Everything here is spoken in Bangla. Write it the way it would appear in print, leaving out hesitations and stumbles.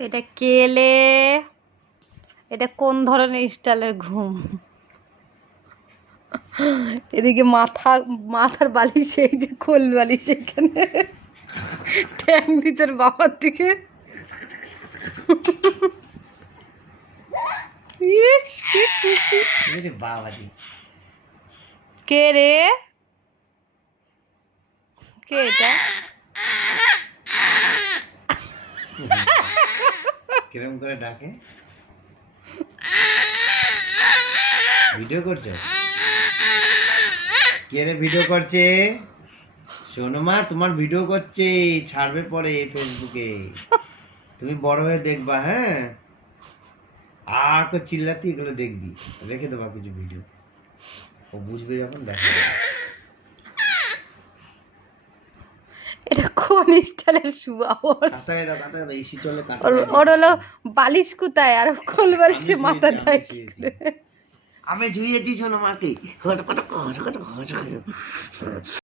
এটা কেলে, এটা কোন ধরনের স্টাইলের ঘুম? এদিকে মাথার বালিশ, এই যে কোল বালিশ, এখানে ট্যাং দিচ্ছেন বাবার দিকে। কে রে? কে এটা? কিরম করে ডাকে? ভিডিও করছে? কে রে ভিডিও করছে? শোনো মা, তোমার ভিডিও করছে, ছাড়বে পরে ফেসবুকে, তুমি বড় হয়ে দেখবা। হ্যাঁ, আর চিল্লাতি এগুলো দেখবি, রেখে দেবা কিছু ভিডিও, ও বুঝবে যখন দেখা। এটা কোন স্টাইলের শুয়া? ওর এসি চলে, ওর হলো বালিশ কোথায়, আর কোল বালিশে মাথা দেয়। আমি ঝুইয়েছি শোনো মাকে।